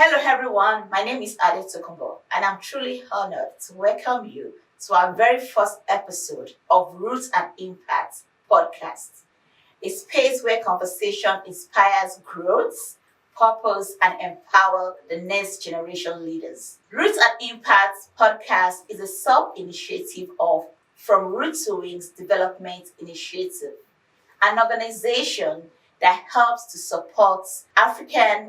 Hello, everyone. My name is Ade Tokumbo, and I'm truly honored to welcome you to our very first episode of Roots and Impact podcast, a space where conversation inspires growth, purpose, and empower the next generation leaders. Roots and Impact podcast is a sub-initiative of From Root to Wings Development Initiative, an organization that helps to support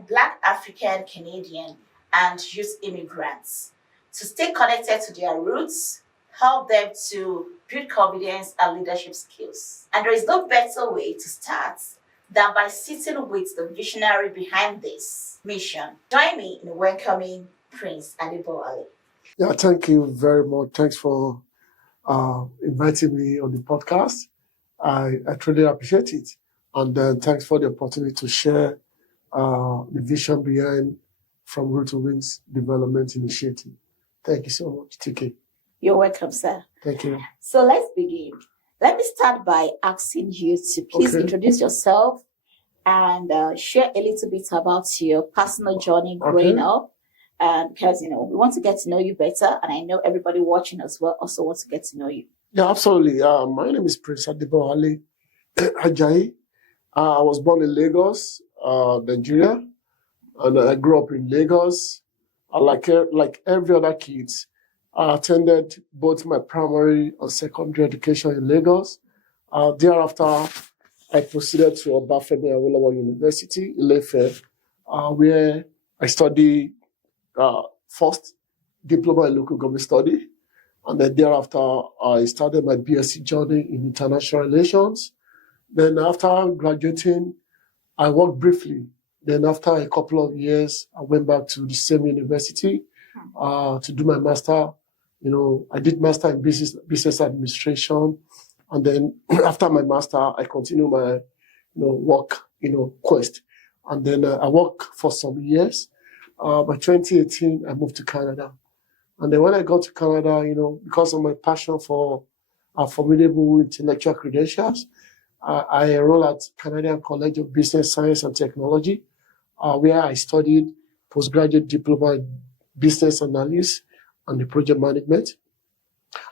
Black African, Canadian, and youth immigrants to stay connected to their roots, help them to build confidence and leadership skills. And there is no better way to start than by sitting with the visionary behind this mission. Join me in welcoming Prince Adeboale. Yeah, thank you very much. Thanks for inviting me on the podcast. I truly appreciate it. And thanks for the opportunity to share the vision behind From Root to Wings Development Initiative. Thank you so much, TK. You're welcome, sir. Thank you. So let's begin. Let me start by asking you to please introduce yourself and share a little bit about your personal journey growing up. And because, we want to get to know you better. And I know everybody watching as well also wants to get to know you. Yeah, absolutely. My name is Prince Adeboale Ajayi. I was born in Lagos, Nigeria, and I grew up in Lagos. Like every other kid, I attended both my primary and secondary education in Lagos. Thereafter, I proceeded to Obafemi Awolowo University, Ile-Ife, where I studied first diploma in local government study, and then thereafter I started my BSc journey in international relations. Then after graduating, I worked briefly. Then after a couple of years, I went back to the same university to do my master. I did master in business administration, and then after my master, I continued my work quest. And then I worked for some years. By 2018, I moved to Canada. And then when I got to Canada, because of my passion for formidable intellectual credentials, I enrolled at Canadian College of Business Science and Technology, where I studied postgraduate diploma in business analysis and the project management.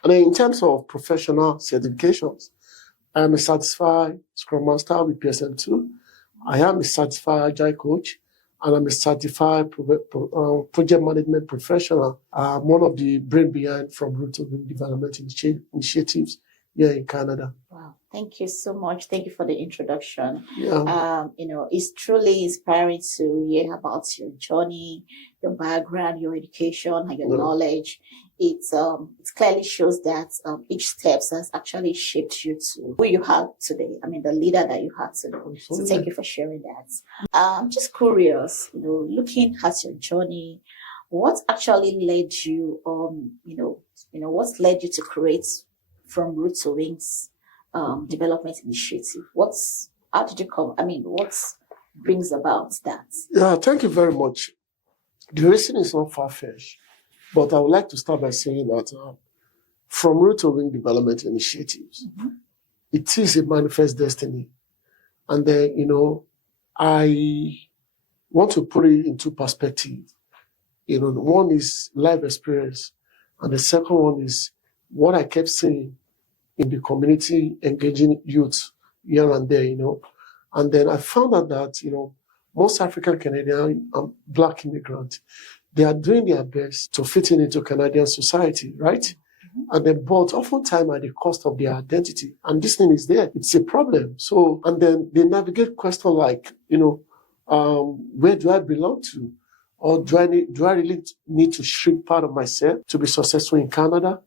And then in terms of professional certifications, I am a certified Scrum Master with PSM2. I am a certified Agile Coach, and I'm a certified project management professional. I'm one of the brain behind From Root to Wings Development Initiatives here in Canada. Wow. Thank you so much. Thank you for the introduction. Yeah. It's truly inspiring to hear about your journey, your background, your education, and your knowledge. It clearly shows that each step has actually shaped you to who you are today. The leader that you are today. So thank you for sharing that. I'm just curious, looking at your journey, what actually led you what's led you to create From Root to Wings Development Initiative? How did you come? What brings about that? Yeah, thank you very much. The reason is not far-fetched, but I would like to start by saying that From Root to Wings Development Initiatives, it is a manifest destiny. And then, I want to put it into perspective. One is life experience, and the second one is what I kept seeing in the community, engaging youth here and there, And then I found out that, most African Canadian and Black immigrants, they are doing their best to fit into Canadian society, right? And then, but oftentimes at the cost of their identity. And this thing is there. It's a problem. So, and then they navigate questions like, where do I belong to? Or do I really need to shrink part of myself to be successful in Canada?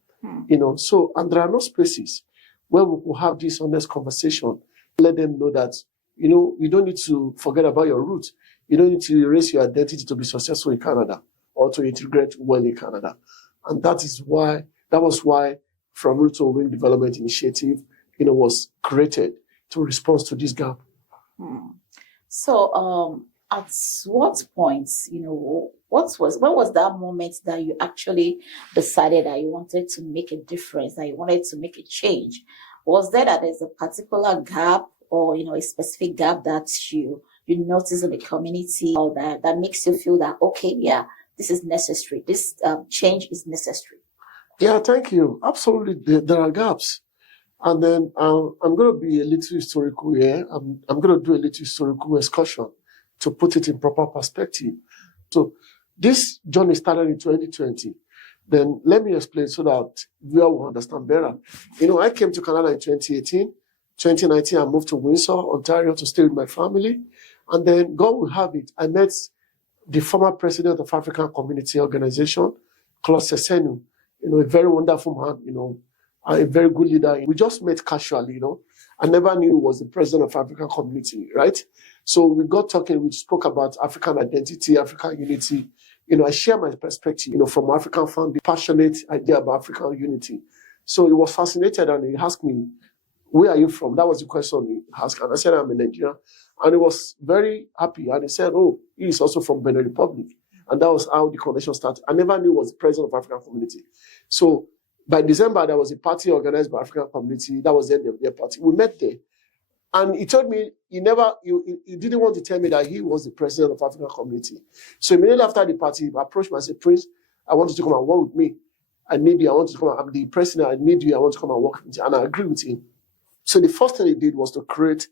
So, and there are no spaces where we will have this honest conversation. Let them know that, you don't need to forget about your roots. You don't need to erase your identity to be successful in Canada or to integrate well in Canada. And that was why From Root to Wings Development Initiative, was created to respond to this gap. So, at what point, when was that moment that you actually decided that you wanted to make a difference, that you wanted to make a change? Was there that there's a particular gap or, a specific gap that you you notice in the community or that makes you feel that, okay, yeah, this is necessary. This change is necessary? Yeah, thank you. Absolutely, there are gaps. And then I'm going to be a little historical here. I'm going to do a little historical excursion to put it in proper perspective. So this journey started in 2020. Then let me explain so that we all will understand better. I came to Canada in 2018. 2019, I moved to Windsor, Ontario to stay with my family. And then God will have it, I met the former president of African Community Organization, Claude Sesenu, a very wonderful man, a very good leader. We just met casually, I never knew he was the president of African Community, right? So we got talking, we spoke about African identity, African unity. I share my perspective, from African founding, passionate idea about African unity. So he was fascinated and he asked me, where are you from? That was the question he asked. And I said, I'm in Nigeria. And he was very happy. And he said, oh, he is also from Benin Republic. And that was how the connection started. I never knew he was the president of African Community. So by December, there was a party organized by African Community. That was the end of their party. We met there. And he told me he didn't want to tell me that he was the president of African Community. So immediately after the party, he approached me and said, Prince, I want you to come and work with me. I need you. I want you to come. I'm the president. I need you. I want to come and work with you. And I agree with him. So the first thing he did was to create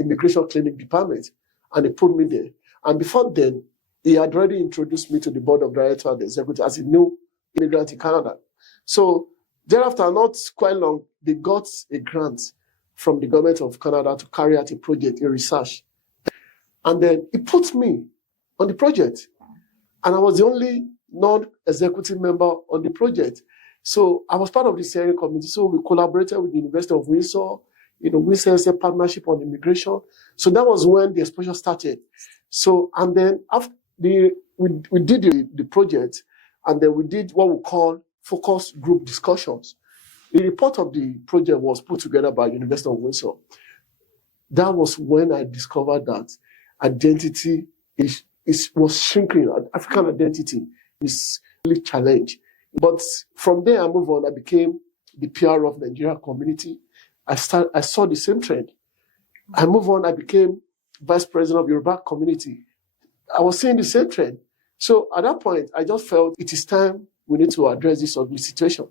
immigration clinic department. And he put me there. And before then, he had already introduced me to the board of directors and the executive as a new immigrant in Canada. So thereafter, not quite long, they got a grant from the government of Canada to carry out a project, a research. And then he put me on the project. And I was the only non-executive member on the project. So I was part of the steering committee. So we collaborated with the University of Windsor. Windsor has a partnership on immigration. So that was when the exposure started. So, and then after we did the project, and then we did what we call focus group discussions. The report of the project was put together by University of Windsor. That was when I discovered that identity was shrinking. African identity is really challenged. But from there, I moved on. I became the PR of Nigeria community. I saw the same trend. I moved on. I became vice president of Yoruba community. I was seeing the same trend. So at that point, I just felt it is time we need to address this ugly situation.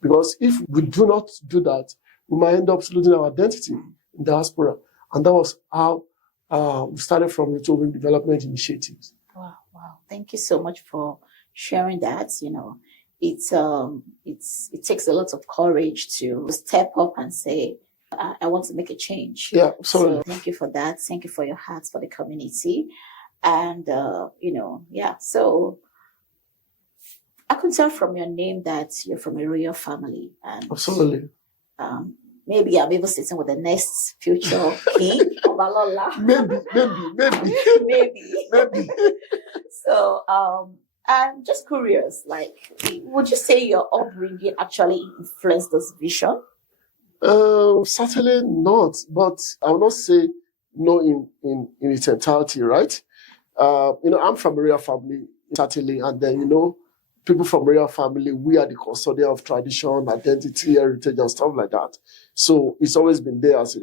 Because if we do not do that, we might end up losing our identity in diaspora. And that was how we started from the Total Development Initiatives. Wow. Thank you so much for sharing that. It takes a lot of courage to step up and say, I want to make a change. Yeah, absolutely. So thank you for that. Thank you for your heart for the community. And, so I could tell from your name that you're from a royal family. And, absolutely. Maybe I'm even sitting with the next future king of Alola. Maybe. So, I'm just curious, would you say your upbringing actually influenced this vision? Certainly not, but I will not say no in its entirety, right? I'm from a royal family, certainly, and then, people from royal family, we are the custodian of tradition, identity, heritage, and stuff like that. So it's always been there as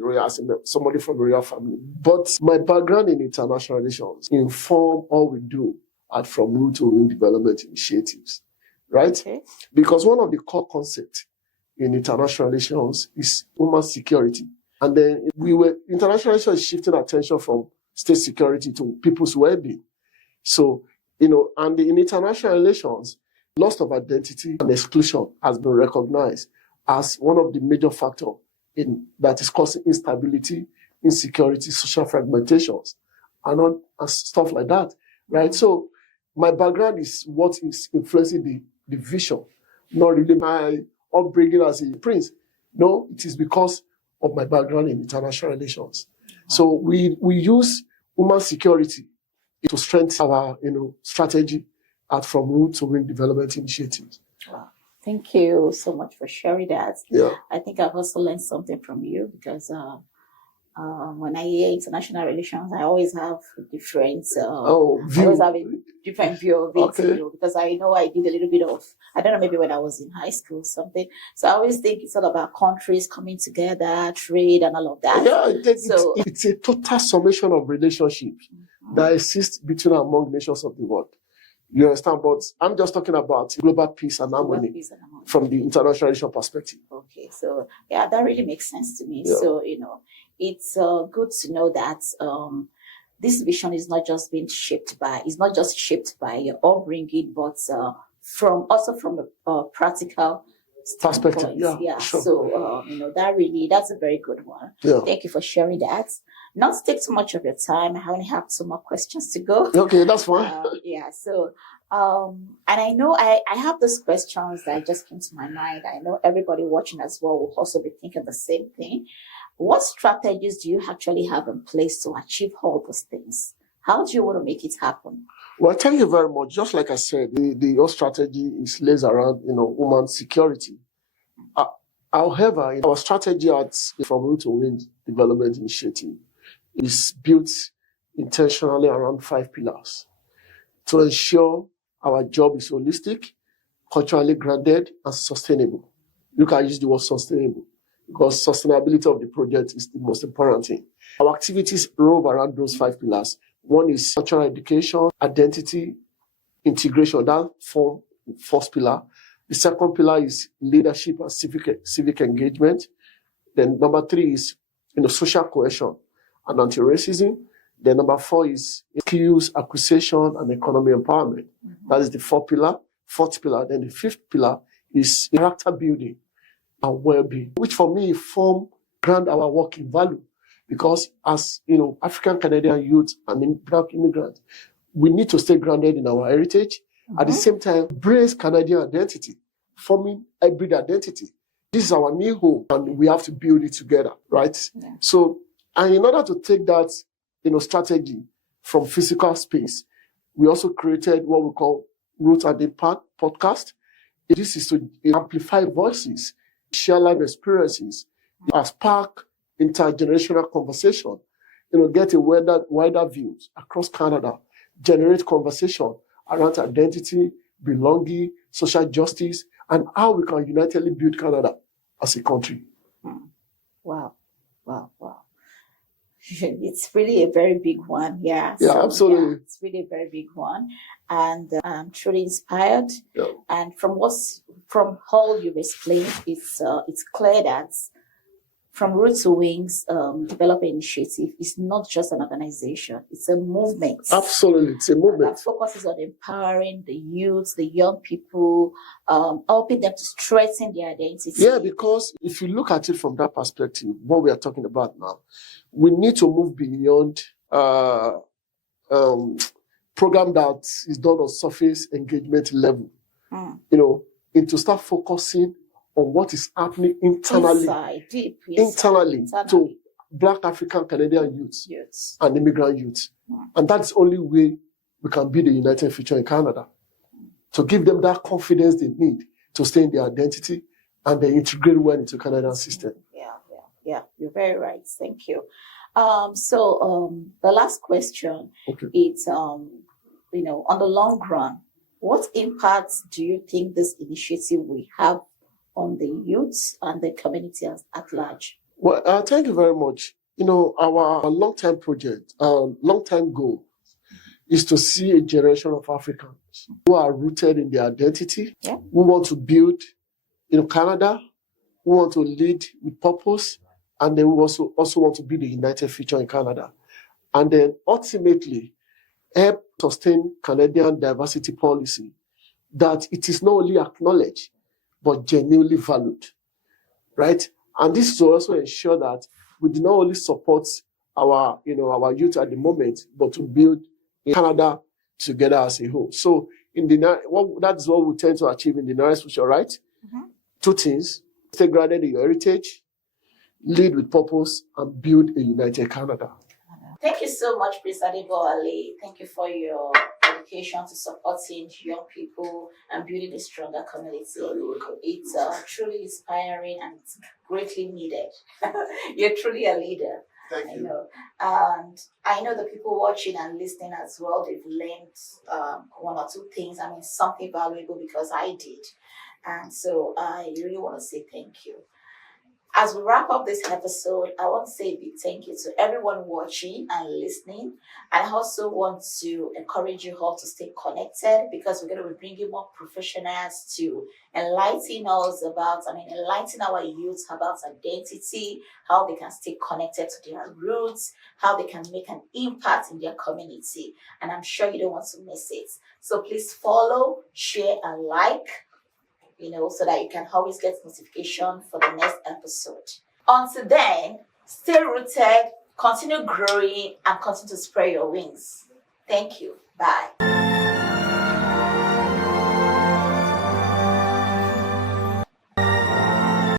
somebody from a royal family. But my background in international relations inform all we do at From Root to Win Development Initiatives, right? Okay. Because one of the core concepts in international relations is human security. And then international relations is shifting attention from state security to people's well-being. So, and in international relations, loss of identity and exclusion has been recognized as one of the major factors that is causing instability, insecurity, social fragmentations, and stuff like that, right? So my background is what is influencing the vision, not really my upbringing as a prince. No, it is because of my background in international relations. So we use human security to strengthen our strategy at From Root to Win Development Initiatives. Wow. Thank you so much for sharing that. Yeah. I think I've also learned something from you because When I hear international relations, I always have different. I View. always have a different view of it, Okay. because I know I did a little bit of. I don't know, maybe when I was in high school, something. So I always think it's all about countries coming together, trade, and all of that. Yeah, So it's a total summation of relationships that exist between and among nations of the world. You understand? But I'm just talking about global peace and harmony from the international relation perspective. Okay, so yeah, that really makes sense to me. Yeah. So it's good to know that this vision is not just shaped by your upbringing, but from a practical Perspective. standpoint. Yeah, sure. So that's a very good one. Yeah. Thank you for sharing that. Not to take too much of your time. I only have 2 more questions to go. Okay, that's fine. So and I know I have those questions that just came to my mind. I know everybody watching as well will also be thinking the same thing. What strategies do you actually have in place to achieve all those things? How do you want to make it happen? Well, thank you very much. Just like I said, the whole strategy is lays around, woman security. However, our strategy from Root to Win Development Initiative is built intentionally around 5 pillars to ensure our job is holistic, culturally grounded, and sustainable. You can use the word sustainable because sustainability of the project is the most important thing. Our activities revolve around those 5 pillars. One is cultural education, identity, integration. That form first pillar. The second pillar is leadership and civic engagement. Then number 3 is social cohesion and anti-racism. Then number 4 is skills acquisition and economy empowerment. Mm-hmm. That is the fourth pillar. Then the 5th pillar is character building and well-being, which for me ground our work in value. Because as African Canadian youth and Black immigrants, we need to stay grounded in our heritage. Mm-hmm. At the same time, embrace Canadian identity, forming hybrid identity. This is our new home, and we have to build it together, right? Yeah. So, and in order to take that, strategy from physical space, we also created what we call Root and Impact podcast. This is to amplify voices, share life experiences, spark intergenerational conversation, get a wider views across Canada, generate conversation around identity, belonging, social justice, and how we can unitedly build Canada as a country. Wow. It's really a very big one. Yeah, absolutely. Yeah, it's really a very big one. And I'm truly inspired. Yeah. And from all you've explained, it's clear that from Root to Wings Development Initiative is not just an organization, it's a movement. Absolutely, it's a movement. That focuses on empowering the youth, the young people, helping them to strengthen their identity. Yeah, because if you look at it from that perspective, what we are talking about now, we need to move beyond program that is done on surface engagement level, into start focusing on what is happening internally, internally to Black African Canadian youths and immigrant youths. And that's the only way we can build a united future in Canada, to give them that confidence they need to stay in their identity and they integrate well into Canadian system. Yeah, you're very right. Thank you. So the last question is, on the long run, what impacts do you think this initiative will have on the youths and the community at large? Well, thank you very much. Our long-term project, long-term goal is to see a generation of Africans who are rooted in their identity, who want to build, Canada, who want to lead with purpose, and then who also want to build a united future in Canada. And then ultimately help sustain Canadian diversity policy, that it is not only acknowledged, but genuinely valued, right? And this is to also ensure that we do not only support our youth at the moment, but to build Canada together as a whole. So that's what we tend to achieve in the nearest future, right? Mm-hmm. 2 things: stay grounded in your heritage, lead with purpose, and build a united Canada. Thank you so much, Prince Adebo Ali. Thank you for your dedication to supporting young people and building a stronger community. It's truly inspiring and it's greatly needed. You're truly a leader. Thank I you. know. And I know the people watching and listening as well, they've learned one or two things. I mean, something valuable because I did. And so I really want to say thank you. As we wrap up this episode, I want to say a big thank you to everyone watching and listening. And I also want to encourage you all to stay connected because we're going to be bringing more professionals to enlighten our youth about identity, how they can stay connected to their roots, how they can make an impact in their community. And I'm sure you don't want to miss it. So please follow, share, and like, so that you can always get notification for the next episode. Until then, stay rooted, continue growing, and continue to spread your wings. Thank you. Bye.